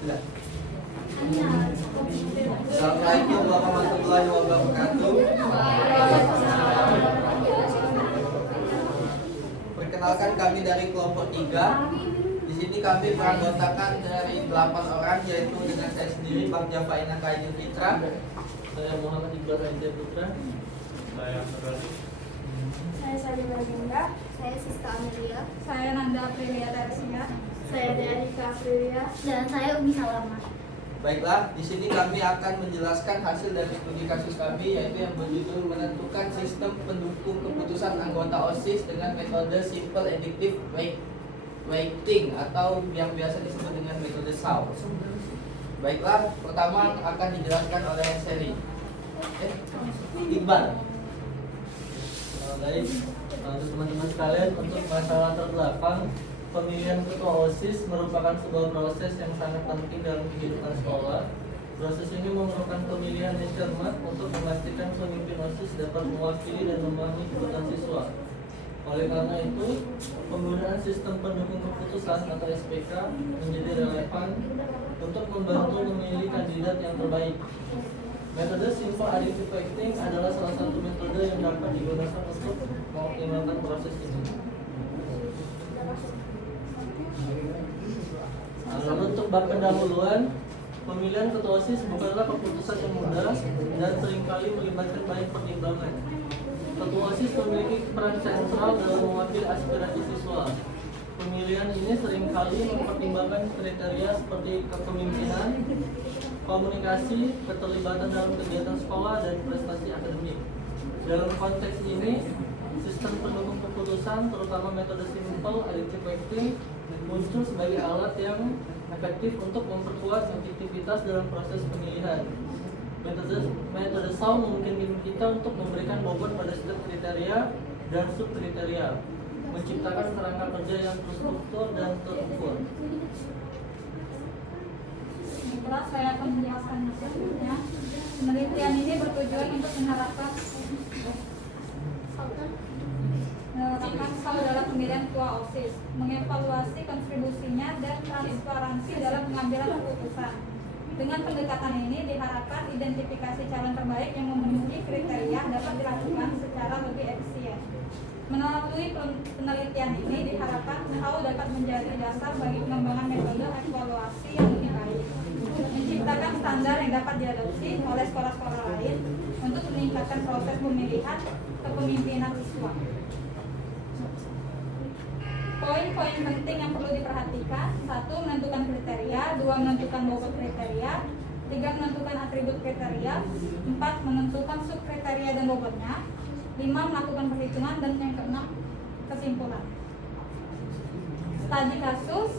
Tidak. Assalamualaikum warahmatullahi wabarakatuh. Perkenalkan, kami dari kelompok 3. Di sini kami beranggotakan dari 8 orang, yaitu dengan saya sendiri Bang Java Inaka Idul Fitra, saya Muhammad Iqbal Raja Putra, Saya Fadli. Saya Salim Razinda. Saya Siska Amelia. Saya Nanda Aprilia Darsia. Saya Dearika Aprilia. Dan saya Umi Salama. Baiklah, di sini kami akan menjelaskan hasil dari studi kasus kami, yaitu yang berjudul menentukan sistem pendukung keputusan anggota OSIS dengan metode simple additive weighting atau yang biasa disebut dengan metode SAW. Baiklah, pertama akan dijelaskan oleh Seri Iqbal. Baik, untuk teman-teman sekalian, untuk masalah terbelakang, pemilihan ketua OSIS merupakan sebuah proses yang sangat penting dalam kehidupan sekolah. Proses ini memerlukan pemilihan yang cermat untuk memastikan pemimpin OSIS dapat mewakili dan memahami kebutuhan siswa. Oleh karena itu, penggunaan sistem pendukung keputusan atau SPK menjadi relevan untuk membantu memilih kandidat yang terbaik. Metode simple additive weighting adalah salah satu metode yang dapat digunakan untuk mengoptimalkan proses ini. Lalu untuk bab pendahuluan, pemilihan ketua OSIS bukanlah keputusan yang mudah dan seringkali melibatkan banyak pertimbangan. Ketua OSIS memiliki peran sentral dalam mewakili aspirasi siswa. Pemilihan ini seringkali mempertimbangkan kriteria seperti kepemimpinan, komunikasi, keterlibatan dalam kegiatan sekolah, dan prestasi akademik. Dalam konteks ini, sistem pendukung keputusan, terutama metode simple additive weighting, muncul sebagai alat yang efektif untuk memperkuat objektivitas dalam proses pemilihan. Metode SAW memungkinkan kita untuk memberikan bobot pada setiap kriteria dan subkriteria, menciptakan kerangka kerja yang terstruktur dan terukur. Setelah saya akan menjelaskan selanjutnya, penelitian ini bertujuan untuk menerapkan SAW dalam pemilihan ketua OSIS, mengevaluasi kontribusinya dan transparansi dalam pengambilan keputusan. Dengan pendekatan ini diharapkan identifikasi calon terbaik yang memenuhi kriteria dapat dilakukan secara lebih efisien. Melalui penelitian ini diharapkan SAW dapat menjadi dasar bagi pengembangan metode evaluasi yang lebih baik, menciptakan standar yang dapat diadopsi oleh sekolah-sekolah lain untuk meningkatkan proses pemilihan kepemimpinan siswa. Poin-poin penting yang perlu diperhatikan: 1. Menentukan kriteria. 2. Menentukan bobot kriteria. 3. Menentukan atribut kriteria. 4. Menentukan subkriteria dan bobotnya. 5. Melakukan perhitungan. Dan yang ke-6, kesimpulan. Studi kasus.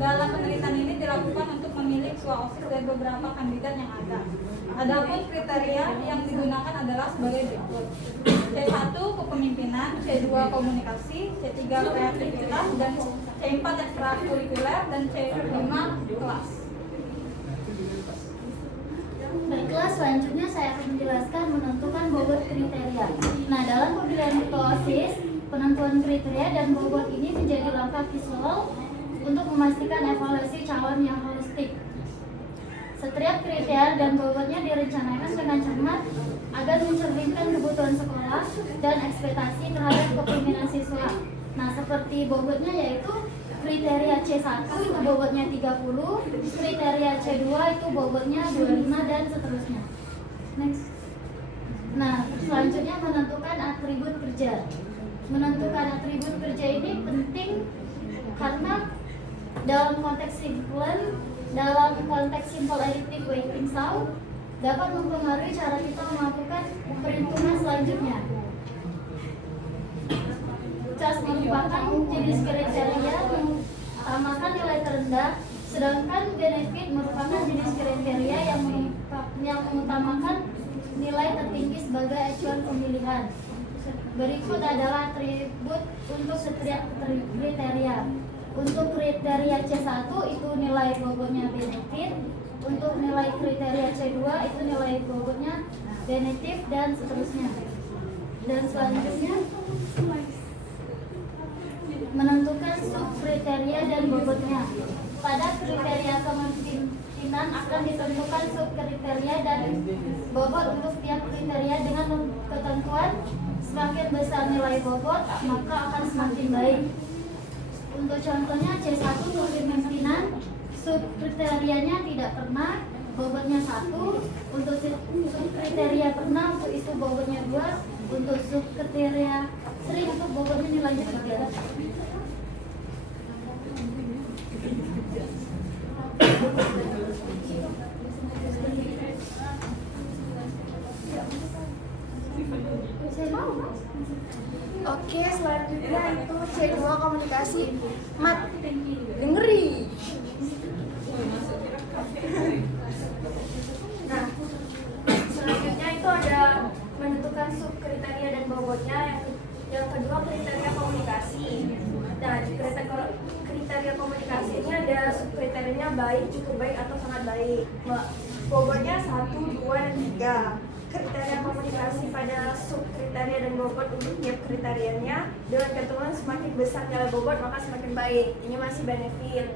Dalam penelitian ini dilakukan untuk memilih ketua OSIS dari beberapa kandidat yang ada. Adapun kriteria yang digunakan adalah sebagai berikut: C1 kepemimpinan, C2 komunikasi, C3 kreativitas, dan C4 ekstrakurikuler, dan C5 kelas. Baiklah, selanjutnya saya akan menjelaskan menentukan bobot kriteria. Nah, dalam pemilihan ketua OSIS, penentuan kriteria dan bobot ini menjadi langkah visual untuk memastikan evaluasi calon yang holistik. Setiap kriteria dan bobotnya direncanakan dengan cermat agar mencerminkan kebutuhan sekolah dan ekspektasi terhadap kepemimpinan siswa. Nah, seperti bobotnya yaitu kriteria C1 itu bobotnya 30, kriteria C2 itu bobotnya 25, dan seterusnya. Next. Nah, selanjutnya menentukan atribut kerja. Menentukan atribut kerja ini penting karena dalam konteks simple additive weighting SAW dapat mempengaruhi cara kita melakukan perhitungan selanjutnya. CAS merupakan jenis kriteria mengutamakan nilai terendah, sedangkan benefit merupakan jenis kriteria yang mengutamakan nilai tertinggi sebagai acuan pemilihan. Berikut adalah atribut untuk setiap kriteria. Untuk kriteria C1 itu nilai bobotnya benefit, untuk nilai kriteria C2 itu nilai bobotnya benefit, dan seterusnya. Dan selanjutnya menentukan subkriteria dan bobotnya. Pada kriteria akan ditentukan subkriteria dan bobot untuk setiap kriteria dengan ketentuan semakin besar nilai bobot maka akan semakin baik. Untuk contohnya C1 kepemimpinan, subkriterianya tidak pernah, bobotnya 1. Untuk subkriteria pernah, untuk isu bobotnya 2. Untuk subkriteria sering, untuk bobotnya nilainya 3. Oke, selanjutnya itu C2 komunikasi. Mat, dengeri. Nah, selanjutnya itu ada menentukan subkriteria dan bobotnya. Yang kedua kriteria komunikasi. Nah, di kriteria komunikasi ini ada subkriterianya baik, cukup baik, atau sangat baik. Bobotnya 1, 2, dan 3. Kriteria komunikasi pada subkriteria dan bobot untuk tiap kriterianya dengan ketentuan semakin besar nilai bobot maka semakin baik. Ini masih benefit.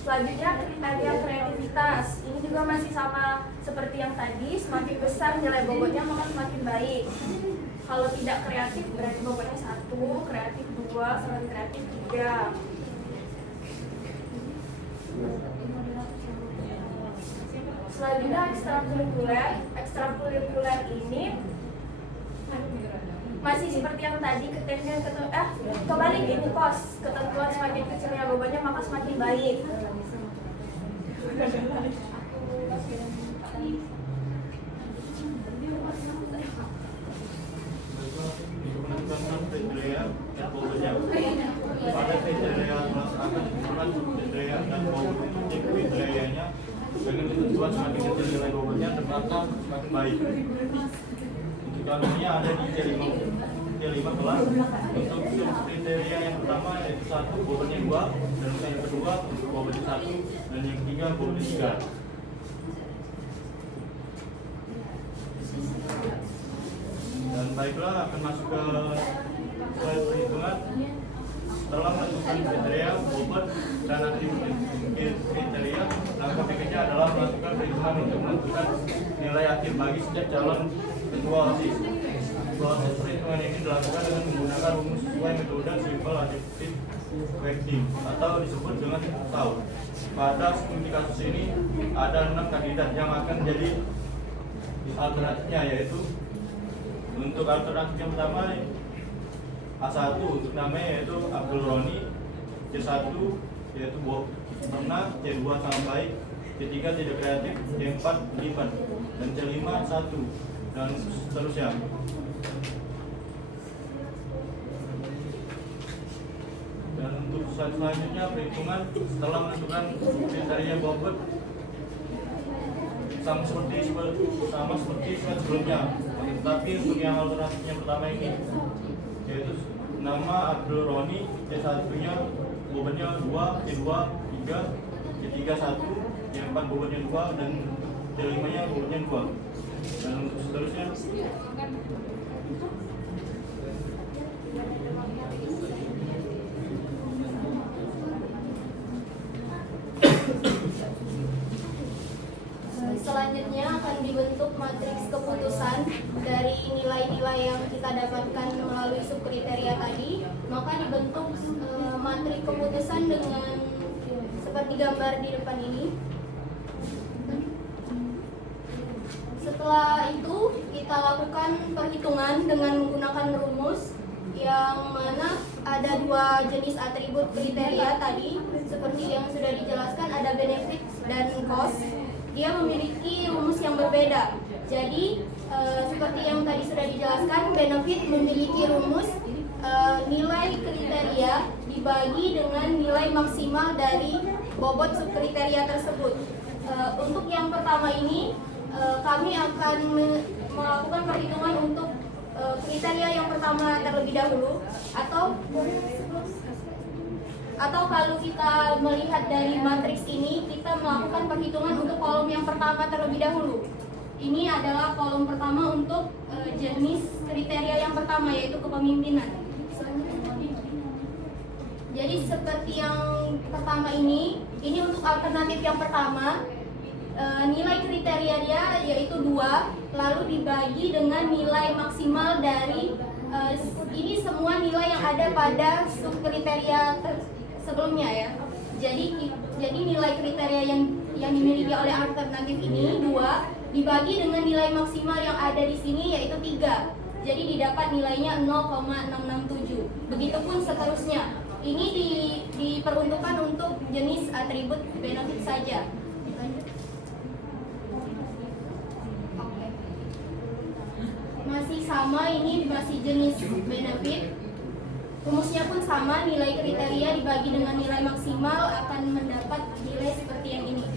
Selanjutnya kriteria kreativitas. Ini juga masih sama seperti yang tadi, semakin besar nilai bobotnya maka semakin baik. Kalau tidak kreatif berarti bobotnya 1, kreatif 2, selain kreatif 3. Selanjutnya ekstrakurikuler. Ekstrakurikuler ini masih seperti yang tadi, kebalik ini kos. Ketentuan semakin kecilnya bobotnya maka semakin baik. Menentukan kriteria dan bobotnya. Pada kriteria akan ditentukan kriteria dan bobot untuk kriterianya dengan ketentuan semakin kecil nilai bobotnya maka semakin baik. Untuk contohnya ada di C5 kelas. Untuk kriteria yang pertama yaitu 1 bobotnya 2, dan untuk yang kedua bobotnya 1, dan yang ketiga bobotnya 3. Dan baiklah akan masuk ke perhitungan setelah menentukan kriteria, bobot, dan atribut kriteria. Langkah berikutnya adalah melakukan perhitungan untuk menentukan nilai akhir bagi setiap calon ketua OSIS. Proses perhitungan ini dilakukan dengan menggunakan rumus sesuai metode simple additive weighting atau disebut dengan TAU. Pada studi kasus ini ada 6 kandidat yang akan jadi alternatifnya, yaitu untuk alternatif yang pertama A1 untuk namanya yaitu Abdul Roni, C1 yaitu pernah, C2 sangat baik, C3 tidak kreatif, C4 lipat, dan C5 1, dan seterusnya. Dan untuk selanjutnya perhitungan setelah menentukan kriteria bobot sama seperti sebelumnya, tetapi untuk yang alternatifnya pertama ini yaitu nama Abdul Roni, C1 nya bobotnya 2, C2 3, C3 1, C4 bobotnya 2, dan C5 nya bobotnya 2, dan untuk seterusnya. Selanjutnya akan dibentuk matriks keputusan dari nilai-nilai yang kita dapatkan melalui subkriteria tadi. Maka dibentuk matriks keputusan dengan seperti gambar di depan ini. Setelah itu kita lakukan perhitungan dengan menggunakan rumus yang mana ada 2 jenis atribut kriteria tadi. Seperti yang sudah dijelaskan, ada benefit dan cost. Dia memiliki rumus yang berbeda. Jadi seperti yang tadi sudah dijelaskan, benefit memiliki rumus nilai kriteria dibagi dengan nilai maksimal dari bobot subkriteria tersebut. Untuk yang pertama ini kami akan melakukan perhitungan untuk kriteria yang pertama terlebih dahulu, atau kalau kita melihat dari matriks ini, kita melakukan perhitungan untuk kolom yang pertama terlebih dahulu. Ini adalah kolom pertama untuk jenis kriteria yang pertama, yaitu kepemimpinan. Jadi seperti yang pertama ini untuk alternatif yang pertama, nilai kriteria dia yaitu 2, lalu dibagi dengan nilai maksimal dari ini semua nilai yang ada pada subkriteria sebelumnya ya. Jadi nilai kriteria yang dimiliki oleh alternatif ini 2 dibagi dengan nilai maksimal yang ada di sini yaitu 3. Jadi didapat nilainya 0,667. Begitupun seterusnya. Ini diperuntukkan untuk jenis atribut benefit saja. Lanjut. Oke. Masih sama, ini masih jenis benefit. Rumusnya pun sama, nilai kriteria dibagi dengan nilai maksimal akan mendapat nilai seperti yang ini.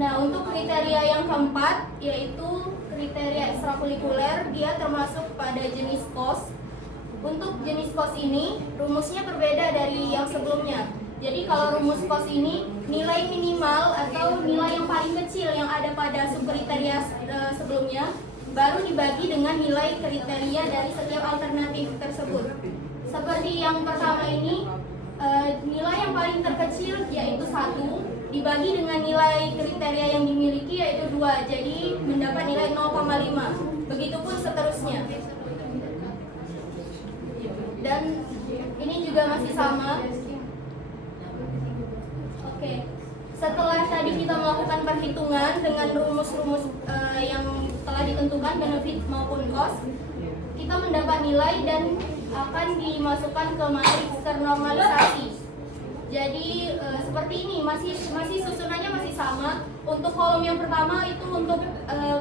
Nah, untuk kriteria yang keempat yaitu kriteria ekstrakurikuler, dia termasuk pada jenis KOS. Untuk jenis KOS ini rumusnya berbeda dari yang sebelumnya. Jadi kalau rumus KOS ini nilai minimal atau nilai yang paling kecil yang ada pada subkriteria sebelumnya baru dibagi dengan nilai kriteria dari setiap alternatif tersebut. Seperti yang pertama ini, nilai yang paling terkecil yaitu 1 dibagi dengan nilai kriteria yang dimiliki yaitu 2, jadi mendapat nilai 0,5. Begitupun seterusnya. Dan ini juga masih sama. Oke. Setelah tadi kita melakukan perhitungan dengan rumus-rumus yang telah ditentukan benefit maupun cost, kita mendapat nilai dan akan dimasukkan ke matriks ternormalisasi. Jadi seperti ini, masih susunannya masih sama. Untuk kolom yang pertama itu untuk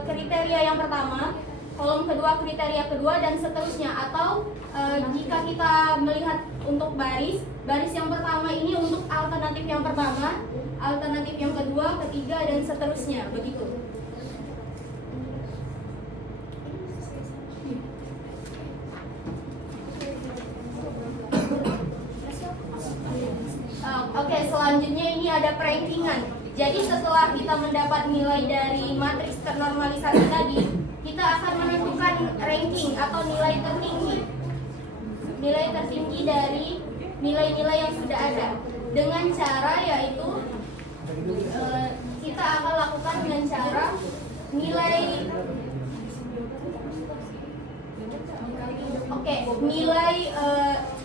kriteria yang pertama, kolom kedua kriteria kedua dan seterusnya. Atau jika kita melihat untuk baris yang pertama ini untuk alternatif yang pertama, alternatif yang kedua, ketiga dan seterusnya, begitu. Oke, selanjutnya ini ada perankingan. Jadi setelah kita mendapat nilai dari matriks ternormalisasi tadi, kita akan menentukan ranking atau nilai tertinggi. Nilai tertinggi dari nilai-nilai yang sudah ada. Dengan cara yaitu kita akan lakukan dengan cara nilai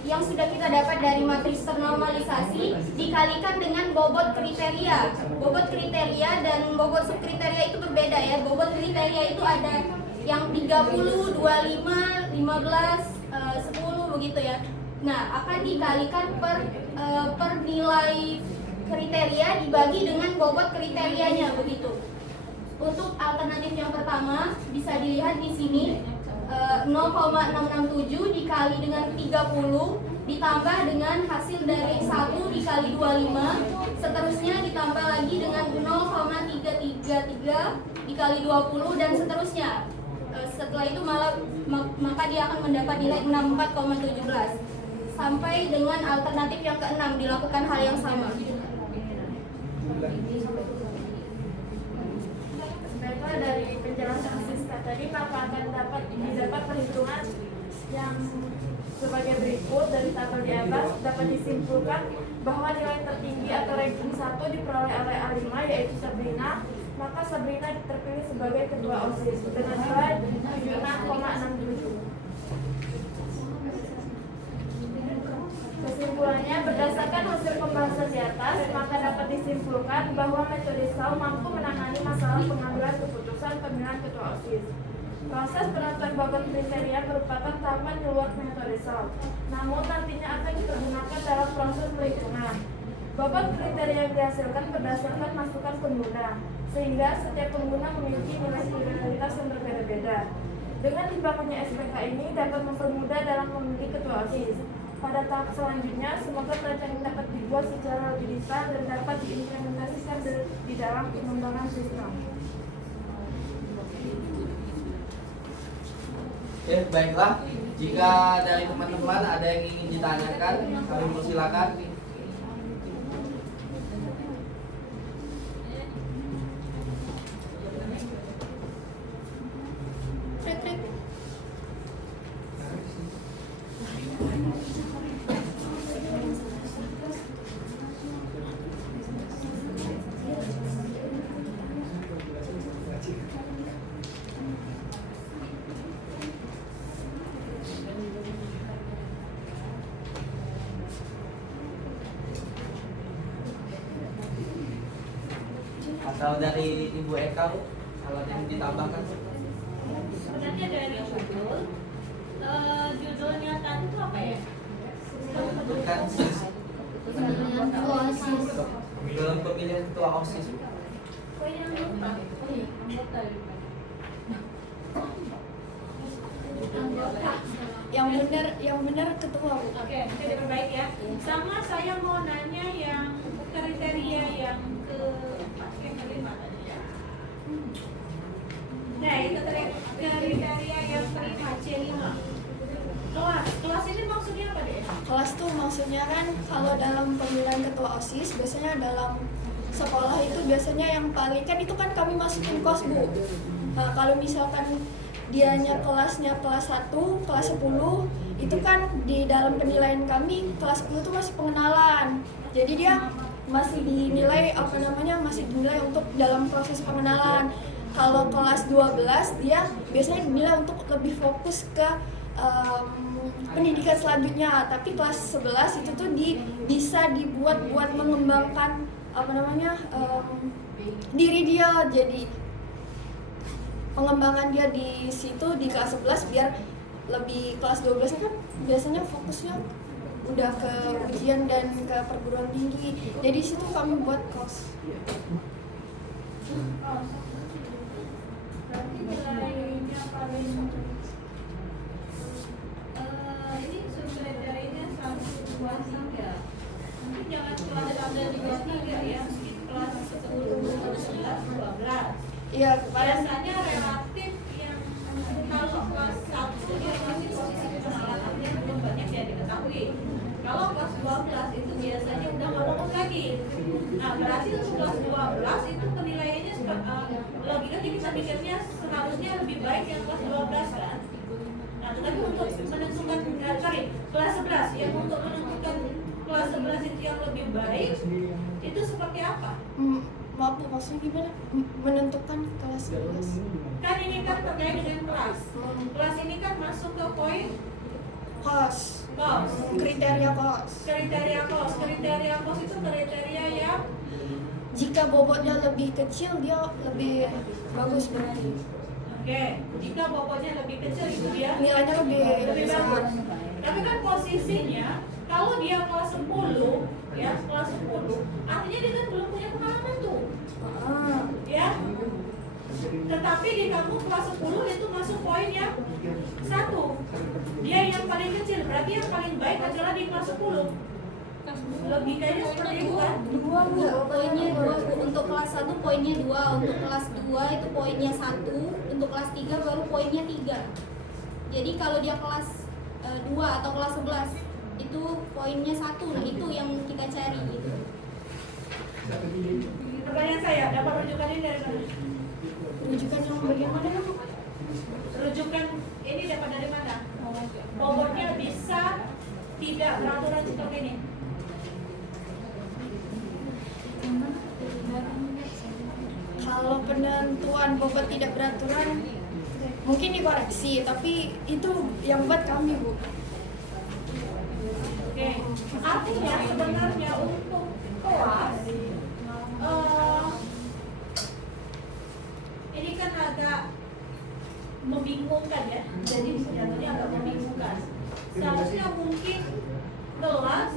yang sudah kita dapat dari matriks ternormalisasi dikalikan dengan bobot kriteria. Bobot kriteria dan bobot subkriteria itu berbeda ya. Bobot kriteria itu ada yang 30, 25, 15, 10 begitu ya. Nah, akan dikalikan per nilai kriteria dibagi dengan bobot kriterianya begitu. Untuk alternatif yang pertama bisa dilihat di sini 0,667 dikali dengan 30 ditambah dengan hasil dari 1 dikali 25, seterusnya ditambah lagi dengan 0,333 dikali 20 dan seterusnya. Setelah itu maka dia akan mendapat nilai 64,17 sampai dengan alternatif yang keenam dilakukan hal yang sama. Baiklah, dari penjelasan Siska tadi maka akan didapat perhitungan yang sebagai berikut. Dari tabel di atas dapat disimpulkan bahwa nilai tertinggi atau ranking 1 diperoleh oleh A5 yaitu Sabrina. Maka Sabrina terpilih sebagai ketua OSIS dengan nilai 76,67. Kesimpulannya, berdasarkan hasil pembahasan di atas, maka dapat disimpulkan bahwa metode SAU mampu menangani masalah pengambilan keputusan pemilihan ketua OSIS. Proses penentuan bobot kriteria merupakan tahapan di luar metode SAU, namun nantinya akan dipergunakan dalam proses perhitungan. Bobot kriteria yang dihasilkan berdasarkan masukan pengguna, sehingga setiap pengguna memiliki nilai prioritas yang berbeda-beda. Dengan dibangunnya SPK ini dapat mempermudah dalam memilih ketua OSIS. Pada tahap selanjutnya, semoga pelajaran dapat dibuat secara lebih detail dan dapat diimplementasikan di dalam pengembangan sistem. Oke, baiklah. Jika dari teman-teman ada yang ingin ditanyakan, kami persilakan. Trik-trik. Atau dari Ibu Eka, Bu, kalau ada yang ditambahkan. Sebenarnya dari judulnya tadi itu apa ya? Bukan Pemilihan ketua OSIS. dalam pemilihan ketua OSIS. Oh yang lupa. Oh iya, anggota. Anggota. Yang benar ketua, Bu. Oke, kita diperbaiki ya. Sama saya mau nanya yang kriteria yang kelima tadi ya. Nah, itu kriteria yang prima C5. Kelas ini maksudnya apa deh? Kelas tuh maksudnya kan kalau dalam pemilihan ketua OSIS biasanya dalam sekolah itu biasanya yang paling kan itu kan kami masukin kos, Bu. Nah, kalau misalkan dianya kelasnya kelas 1, kelas 10 itu kan di dalam penilaian kami kelas 10 itu masih pengenalan. Jadi dia masih dinilai masih dinilai untuk dalam proses pengenalan. Kalau kelas 12 dia biasanya dinilai untuk lebih fokus ke pendidikan selanjutnya, tapi kelas 11 itu tuh bisa dibuat buat mengembangkan diri dia, jadi pengembangan dia di situ di kelas 11 biar lebih kelas 12 kan biasanya fokusnya udah ke ujian dan ke perguruan tinggi, jadi situ kami buat kos. Berarti nilainya paling ini kriterianya 1, 2, 3. Mungkin jangan kelas ada di bawah 3 ya, kelas 10, 11, 12. Iya, Biasanya relatif yang kalau kelas 1 dia masih posisi pengenalannya belum banyak yang diketahui. Kalau kelas 12 itu biasanya udah nggak fokus lagi. Nah, berarti untuk kelas 12 itu penilaiannya logika kita pikirnya seharusnya lebih baik yang kelas 12 kan. Nah, tetapi untuk menentukan kelas 11 yang untuk menentukan kelas 11 itu yang lebih baik itu seperti apa? Maaf Bu, maksudnya gimana? Menentukan kelas 11? Kan ini kan terkait dengan kelas. Kelas ini kan masuk ke poin Kos. Kriteria kos. Kriteria kos itu kriteria yang Jika bobotnya lebih kecil dia lebih bagus berarti. oke. Jika bobotnya lebih kecil itu dia Nilainya lebih bagus. Tapi kan posisinya kalau dia kelas 10 ya, kelas 10 artinya dia kan belum punya pengalaman tuh. Ya. Tetapi di kamu kelas 10 itu masuk poin yang 1. Dia yang paling kecil, berarti yang paling baik adalah di kelas 10. Logikanya seperti itu kan? Poinnya 2. Untuk kelas 1 poinnya 2, untuk kelas 2 itu poinnya 1, untuk kelas 3 baru poinnya 3. Jadi kalau dia kelas 2 atau kelas 11 itu poinnya 1. Nah, itu yang kita cari gitu. Pertanyaan saya, dapat rujukan ini dari mana? Rujukan yang bagian mana ya, Bu? Rujukan ini dapat dari mana? Bobotnya bisa tidak beraturan seperti ini. Kalau penentuan bobot tidak beraturan mungkin dikoreksi, tapi itu yang buat kami, Bu. Oke, artinya sebenarnya untuk kelas ini kan agak membingungkan ya, jadi jatuhnya agak membingungkan. Seharusnya mungkin kelas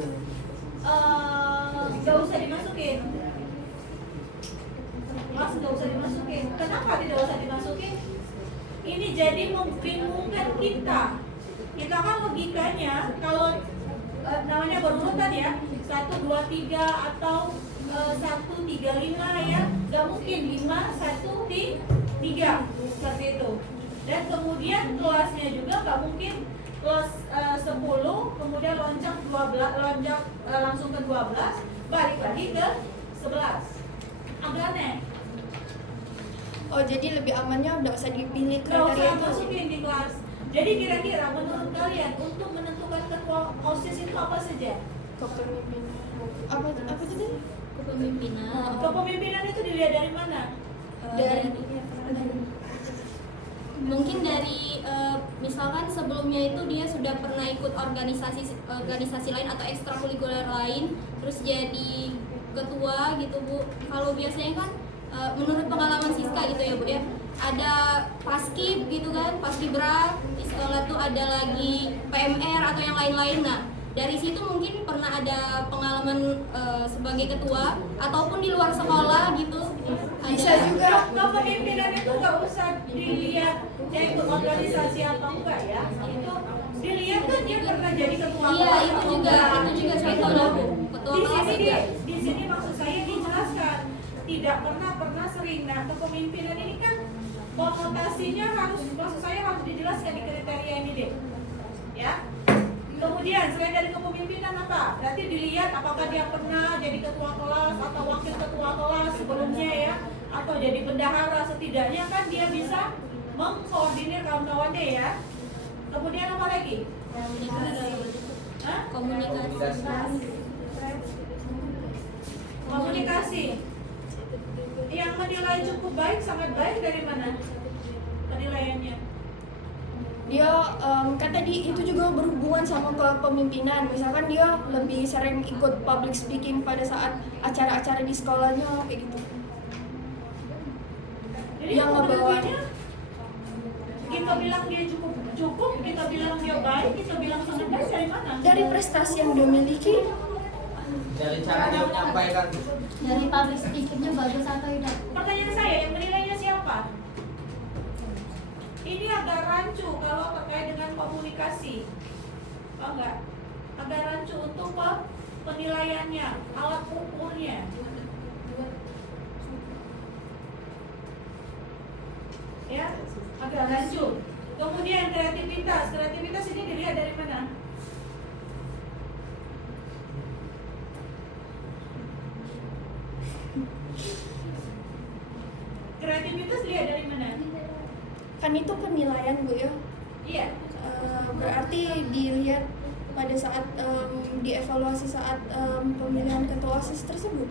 nggak usah dimasukin. Kelas nggak usah dimasukin. Kenapa tidak usah dimasukin? Ini jadi membingungkan kita. Kita kan logikanya kalau namanya berurutan ya, 1, 2, 3 atau 1, 3, 5 ya, nggak mungkin 5, 1, 3 seperti itu. Dan kemudian kelasnya juga nggak mungkin kelas 10 kemudian loncat langsung ke 12 balik lagi ke 11. Agak aneh. Oh, jadi lebih amannya udah usah dipilih Nggak usah kriteria itu. masukin di kelas. Jadi kira-kira menurut kalian untuk menentukan ketua OSIS itu apa saja? Kepemimpinan. Apa tadi? Kepemimpinan. Kepemimpinan itu dilihat dari mana? Dari mungkin dari misalkan sebelumnya itu dia sudah pernah ikut organisasi lain atau ekstrakurikuler lain, terus jadi ketua gitu Bu. Kalau biasanya kan menurut pengalaman Siska gitu ya Bu ya, ada paskib gitu kan, paskibra di sekolah tuh ada lagi PMR atau yang lain-lain. Nah dari situ mungkin pernah ada pengalaman sebagai ketua ataupun di luar sekolah gitu. Bisa juga. Kepemimpinan itu nggak usah dilihat dia ikut organisasi atau enggak ya. Itu dilihat kan dia pernah jadi ketua. Iya, kelas itu atau juga enggak. contoh lah Bu. Ketua Di kelas sini juga. di sini maksud saya dijelaskan tidak pernah sering. Nah kepemimpinan ini kan konotasinya harus, maksud saya harus dijelaskan di kriteria ini deh, ya. Kemudian selain dari kepemimpinan apa? Berarti dilihat apakah dia pernah jadi ketua kelas atau wakil ketua kelas sebelumnya ya, atau jadi bendahara, setidaknya kan dia bisa mengkoordinir kawan-kawannya ya. Kemudian apa lagi? Hah? Komunikasi. Yang menilai cukup baik, sangat baik dari mana penilaiannya? Dia kan tadi itu juga berhubungan sama kepemimpinan. Misalkan dia lebih sering ikut public speaking pada saat acara-acara di sekolahnya kayak gitu. Jadi Yang ngebawa penilaiannya kita bilang dia cukup, kita bilang dia baik, kita bilang sangat baik dari mana? dari prestasi yang dia miliki. Dari cara dia menyampaikan. Dari public speakingnya bagus atau tidak? Pertanyaan saya, yang menilainya siapa? Ini agak rancu kalau terkait dengan komunikasi. Oh enggak? Agak rancu untuk penilaiannya, alat ukurnya. Ya, agak rancu. Kemudian kreativitas ini dilihat dari mana? Kreativitas lihat dari mana? Kan itu penilaian Bu ya. Iya. Berarti dilihat pada saat dievaluasi saat pemilihan ketua OSIS tersebut.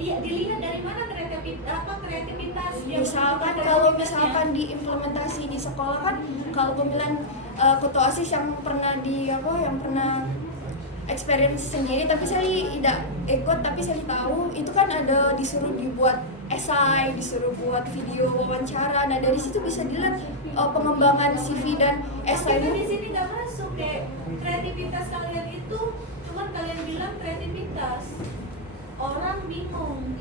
Iya, dilihat dari mana kreativitas dia Misalkan menentukan kalau kreativitasnya. misalkan diimplementasi di sekolah kan, kalau pemilihan ketua OSIS yang pernah yang pernah experience sendiri tapi saya tidak ikut, tapi saya tahu itu kan ada disuruh dibuat esai, disuruh buat video wawancara. Nah dari situ bisa dilihat pengembangan CV dan esai. Tapi di sini nggak masuk deh. Kreativitas kalian itu cuman kalian bilang kreativitas. Orang bingung.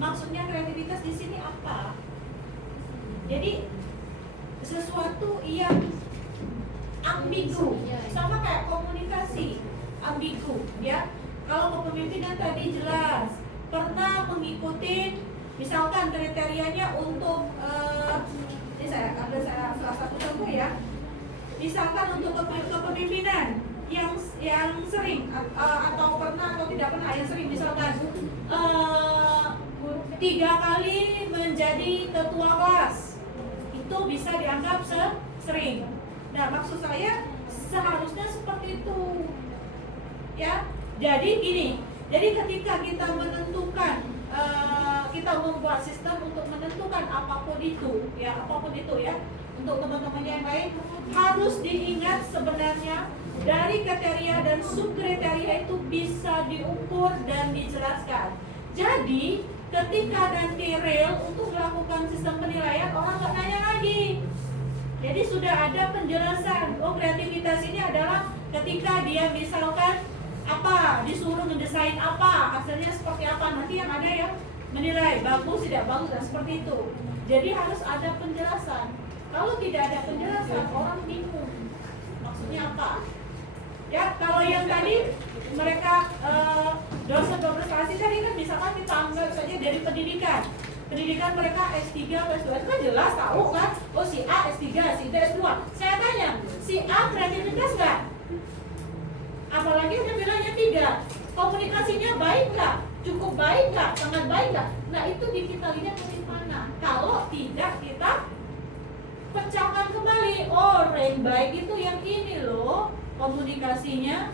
Maksudnya kreativitas di sini apa? Jadi sesuatu yang ambigu, sama kayak komunikasi, ambigu, ya. Kalau kepemimpinan tadi jelas, pernah mengikuti, misalkan kriterianya untuk, ini saya ambil salah satu contoh ya. Misalkan untuk kepemimpinan yang sering atau pernah atau tidak pernah yang sering, misalkan 3 kali menjadi ketua kelas, itu bisa dianggap sering. Nah maksud saya seharusnya seperti itu, ya. Jadi gini, jadi ketika kita menentukan, kita membuat sistem untuk menentukan apapun itu ya, untuk teman-teman yang lain harus diingat sebenarnya dari kriteria dan subkriteria itu bisa diukur dan dijelaskan. Jadi ketika nanti real untuk melakukan sistem penilaian, orang nggak nanya lagi. Jadi sudah ada penjelasan. Oh, kreativitas ini adalah ketika dia misalkan disuruh mendesain apa, hasilnya seperti apa, nanti yang ada yang menilai bagus tidak bagus dan seperti itu. Jadi harus ada penjelasan. Kalau tidak ada penjelasan, orang bingung maksudnya apa. Ya, kalau yang tadi mereka dosen berprestasi tadi kan misalkan kita ambil saja dari pendidikan mereka S3, S2 itu kan jelas tahu kan. Oh si A S3, si B S2. Saya tanya, si A kreativitas nggak? Apalagi udah bilangnya 3. Komunikasinya baik nggak? Cukup baik nggak? Sangat baik nggak? Nah itu kita lihat dari mana. Kalau tidak kita pecahkan kembali. Oh, rank baik itu yang ini loh komunikasinya.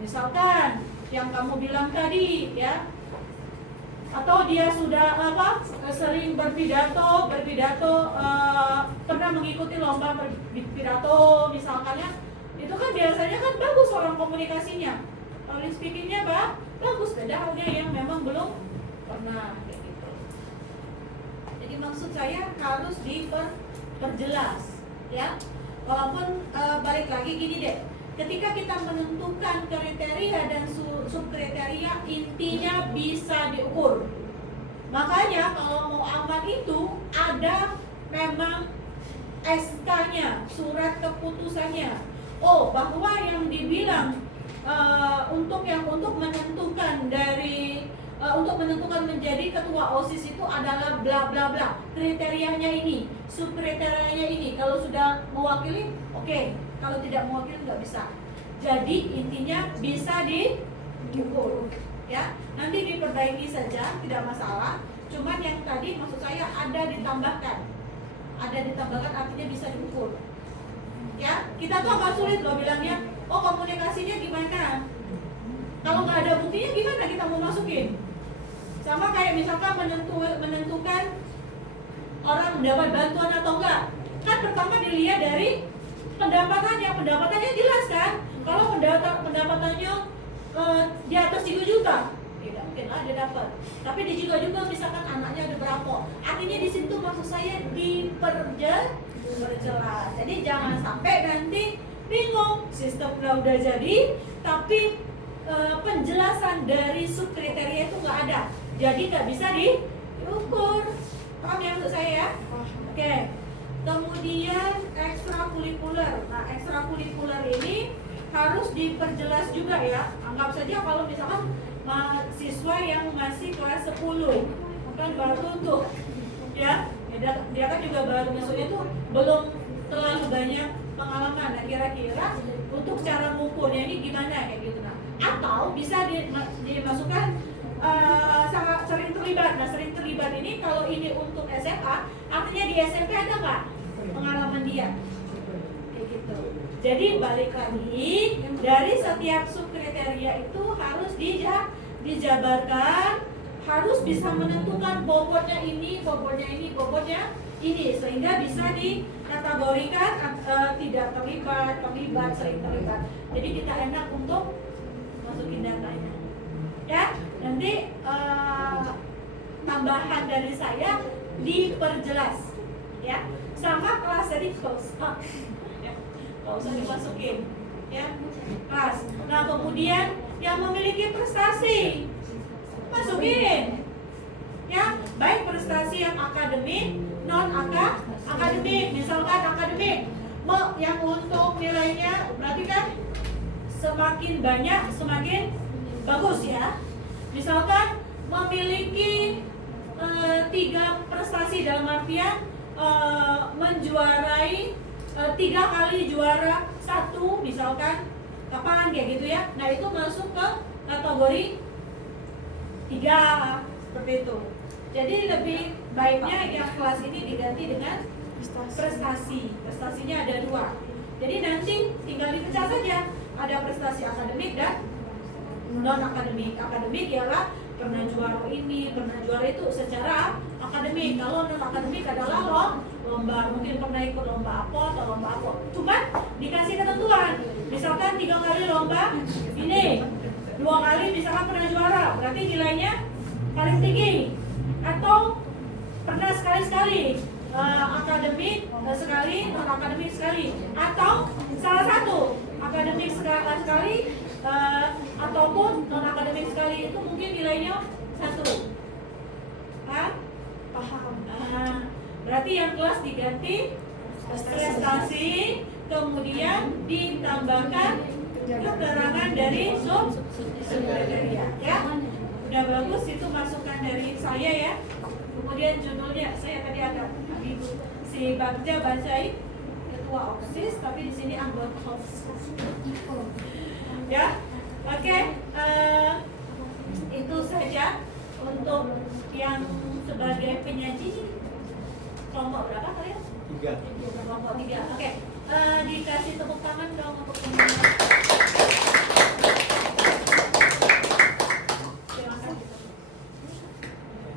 Misalkan yang kamu bilang tadi ya, atau dia sudah sering berpidato pernah mengikuti lomba berpidato misalkannya, itu kan biasanya kan bagus orang komunikasinya, public speakingnya bagus. Beda halnya yang memang belum pernah kayak gitu. Jadi maksud saya harus diperjelas ya, walaupun balik lagi gini deh, ketika kita menentukan kriteria dan subkriteria, intinya bisa diukur. Makanya kalau mau aman itu ada memang SK-nya, surat keputusannya. Oh, bahwa yang dibilang untuk menentukan untuk menentukan menjadi ketua OSIS itu adalah bla bla bla. Kriterianya ini, subkriterianya ini. Kalau sudah mewakili, oke. Kalau tidak mewakili nggak bisa. Jadi intinya bisa diukur, ya. Nanti diperbaiki saja, tidak masalah. Cuman yang tadi maksud saya ada ditambahkan artinya bisa diukur. Ya, kita tuh agak sulit loh bilangnya. Oh, komunikasinya gimana? Kalau nggak ada buktinya gimana kita mau masukin? Sama kayak misalkan menentukan orang mendapat bantuan atau enggak. Kan pertama dilihat dari pendapatannya jelas kan. Kalau pendapatannya di atas 3 juta, tidak mungkin lah dia dapat. Tapi dia juga misalkan anaknya ada berapa. Artinya di situ maksud saya diperjelas. Jadi jangan sampai nanti bingung, sistemnya udah jadi tapi penjelasan dari subkriteria itu nggak ada, jadi nggak bisa diukur. Paham ya untuk saya ya? Oke. Kemudian ekstrakurikuler. Nah, ekstrakurikuler ini harus diperjelas juga ya. Anggap saja kalau misalkan mahasiswa yang masih kelas 10 kan baru tuh ya, dia kan juga baru masuknya tuh belum terlalu banyak pengalaman. Nah, kira-kira untuk cara mengukurnya ini gimana kayak gitu. Nah, atau bisa dimasukkan sangat sering terlibat. Nah, sering terlibat ini kalau ini untuk SMA, artinya di SMP ada nggak pengalaman dia kayak gitu. Jadi balik lagi, dari setiap subkriteria itu harus dijabarkan, harus bisa menentukan bobotnya ini, sehingga bisa dikategorikan tidak terlibat, terlibat, sering terlibat. Jadi kita enak untuk masukin datanya. Ya, nanti tambahan dari saya diperjelas. Ya, sama kelas tadi nggak usah dimasukin. Ya, kelas. Nah, kemudian yang memiliki prestasi masukin. Ya, baik prestasi yang akademik, non akademik. Misalkan akademik yang untuk nilainya berarti kan semakin banyak semakin bagus ya. Misalkan memiliki 3 prestasi dalam artian menjuarai 3 kali juara 1 misalkan, kapan kayak gitu ya. Nah, itu masuk ke kategori 3 seperti itu. Jadi lebih baiknya yang kelas ini diganti dengan prestasi. Prestasinya ada 2. Jadi nanti tinggal dipecah saja. Ada prestasi akademik dan non akademik. Akademik ialah pernah juara ini, pernah juara itu secara akademik. Kalau non akademik adalah lomba, mungkin pernah ikut lomba apa atau lomba apa. Cuman dikasih ketentuan. Misalkan 3 kali lomba ini, 2 kali misalkan pernah juara, berarti nilainya paling tinggi. Atau pernah sekali-sekali akademik sekali, non akademik sekali, atau salah satu akademik sekali ataupun non akademik sekali, itu mungkin nilainya 1. Paham? Berarti yang kelas diganti prestasi, kemudian ditambahkan keterangan dari subkriteria. Ya, udah bagus, itu masukan dari saya ya. Kemudian judulnya saya tadi ada si Bagja bacain ketua OSIS, tapi di sini anggota OSIS. Ya, oke. Itu saja untuk yang sebagai penyaji. Kelompok berapa kalian? 3. Kelompok 3. Oke. Dikasih tepuk tangan dong untuk pemenang. Terima kasih.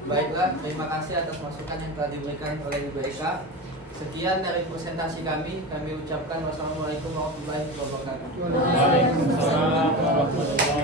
Baiklah, terima kasih atas masukan yang telah diberikan oleh Ibu Eka. Sekian dari presentasi kami ucapkan wassalamualaikum warahmatullahi wabarakatuh. Waalaikumsalam warahmatullahi